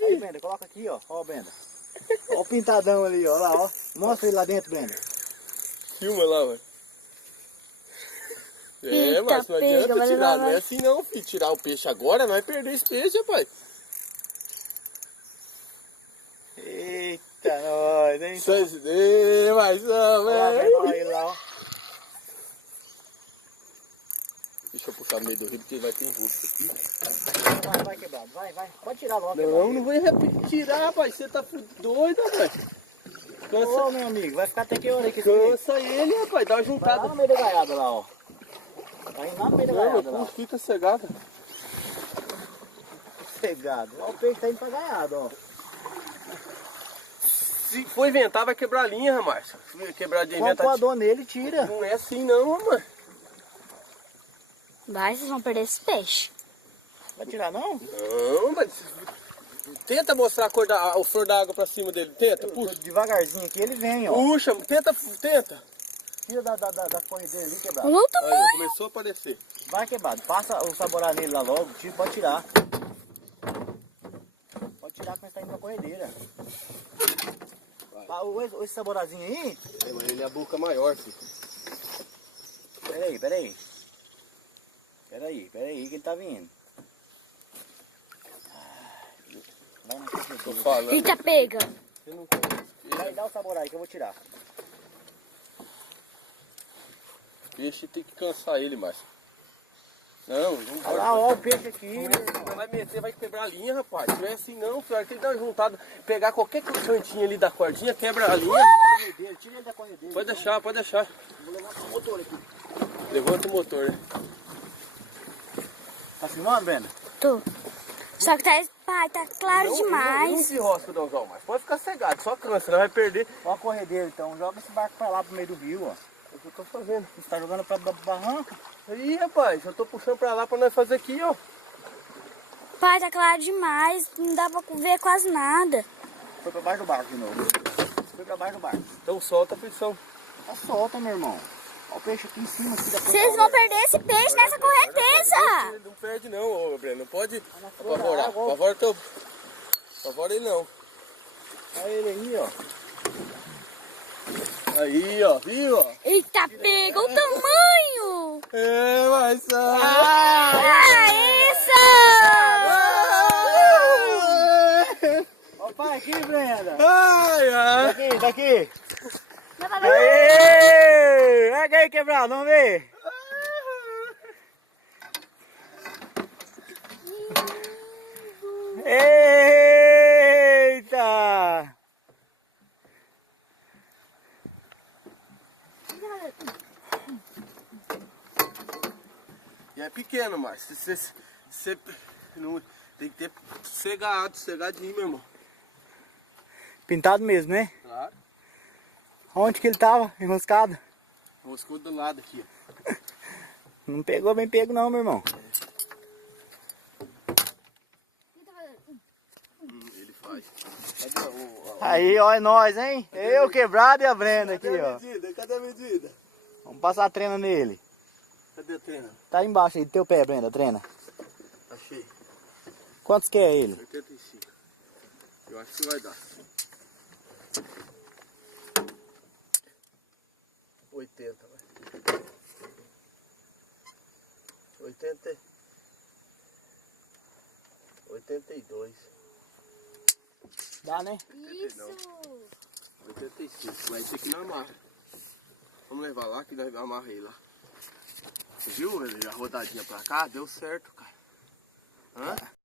Aí, Brenda, coloca aqui, ó. Ó, Brenda. Ó o pintadão ali, ó. Lá, ó. Mostra ele lá dentro, Brenda. Filma lá, mano. Eita, mas não pega, adianta vai tirar, levar, não é vai. assim não, filho. Tirar o peixe agora, nós perder esse peixe, rapaz. Eita, nós, hein? Mas não, Olha lá, velho. Brenda, olha ele lá, ó. Deixa eu puxar no meio do rio, porque vai ter enrosco aqui. Vai, quebrado. Vai. Pode tirar logo, Não vou tirar, rapaz. Você tá doido, rapaz. Cansa, Ô, meu amigo, vai ficar até que hora aí que esse cansa ele, rapaz. Dá uma Vai lá juntada. no meio da gaiada lá, ó. Vai lá no meio da Não, gaiada lá. meu fica cegada. Pegado. Ó, o peixe tá indo pra gaiada, ó. Se for inventar, vai quebrar a linha, Márcio. Quebrar de Põe o inventar. coador nele e tira. Não é assim não, mano. Vai, vocês vão perder esse peixe. Vai tirar, não? Não, mas... Tenta mostrar a cor o flor da água pra cima dele. Tenta, puxa. Devagarzinho aqui, ele vem, ó. Puxa, tenta. Tira da corredeira ali, quebrado. Olha o tamanho. Aí, começou a aparecer. Vai, quebrado. Passa o saborar nele lá logo. Pode tirar. Pode tirar que nós tá indo pra corredeira. Esse saborazinho aí... É, mas ele é a boca maior, filho. Peraí. Peraí que ele tá vindo. Vai na Tô corredeira. falando. Eita, pega. Você não conhece. Vai dar o sabor aí que eu vou tirar. Peixe tem que cansar ele, Márcio. Não Olha pode. lá, ó, o peixe aqui. Não vai meter, vai quebrar a linha, rapaz. Não é assim não, filho. Tem que dar uma juntada. Pegar qualquer cantinho ali da cordinha, quebra a linha. Corredeira, tira ele da corredeira. Pode deixar. Vou levantar o motor aqui. Levanta o motor. Tá filmando, Brenda? Tô. Só que pai, tá claro Não demais. se rosca, Dãozão, mas pode ficar cegado. Só cansa, não vai perder. Ó a corredeira, então. Joga esse barco pra lá, pro meio do rio, ó. É o que eu tô fazendo. Você tá jogando pra barranco? Aí, rapaz, eu tô puxando pra lá pra nós fazer aqui, ó. Pai, tá claro demais. Não dá pra ver quase nada. Foi pra baixo do barco de novo. Foi pra baixo do barco. Então solta a pressão. Tá solta, meu irmão. Ó o peixe aqui em cima. Aqui da Vocês vão perder esse peixe nessa correnteza. Não perde não, ô Breno. Não pode na flor da apavorar. água, ó. Apavora ele não. Olha ele aí, ó. Aí, ó. Viu, ó? Eita, pega o tamanho. É, mas... Isso. Ó o pai aqui, Brenda. Ai, ai. Daqui. Não vai ver. Aê! Pega aí, quebrado, vamos ver. Eita! E é pequeno, mas você não tem que ter cegadinho, meu irmão. Pintado mesmo, né? Claro. Onde que ele tava? Enroscado? Roscou do lado aqui, ó. Não pegou bem pego não, meu irmão. Ele faz. Aí, ó, é nós, hein? Eu, quebrado e a Brenda aqui, ó. Cadê a medida? Vamos passar a trena nele. Cadê a trena? Tá embaixo aí, do teu pé, Brenda, trena. Achei. Quantos que é ele? 85. Eu acho que vai dar. 80, vai. 82. Dá, né? Isso. 85. Mas esse aqui não amarra. Vamos levar lá que nós amarrei lá. Viu a rodadinha pra cá? Deu certo, cara. Hã?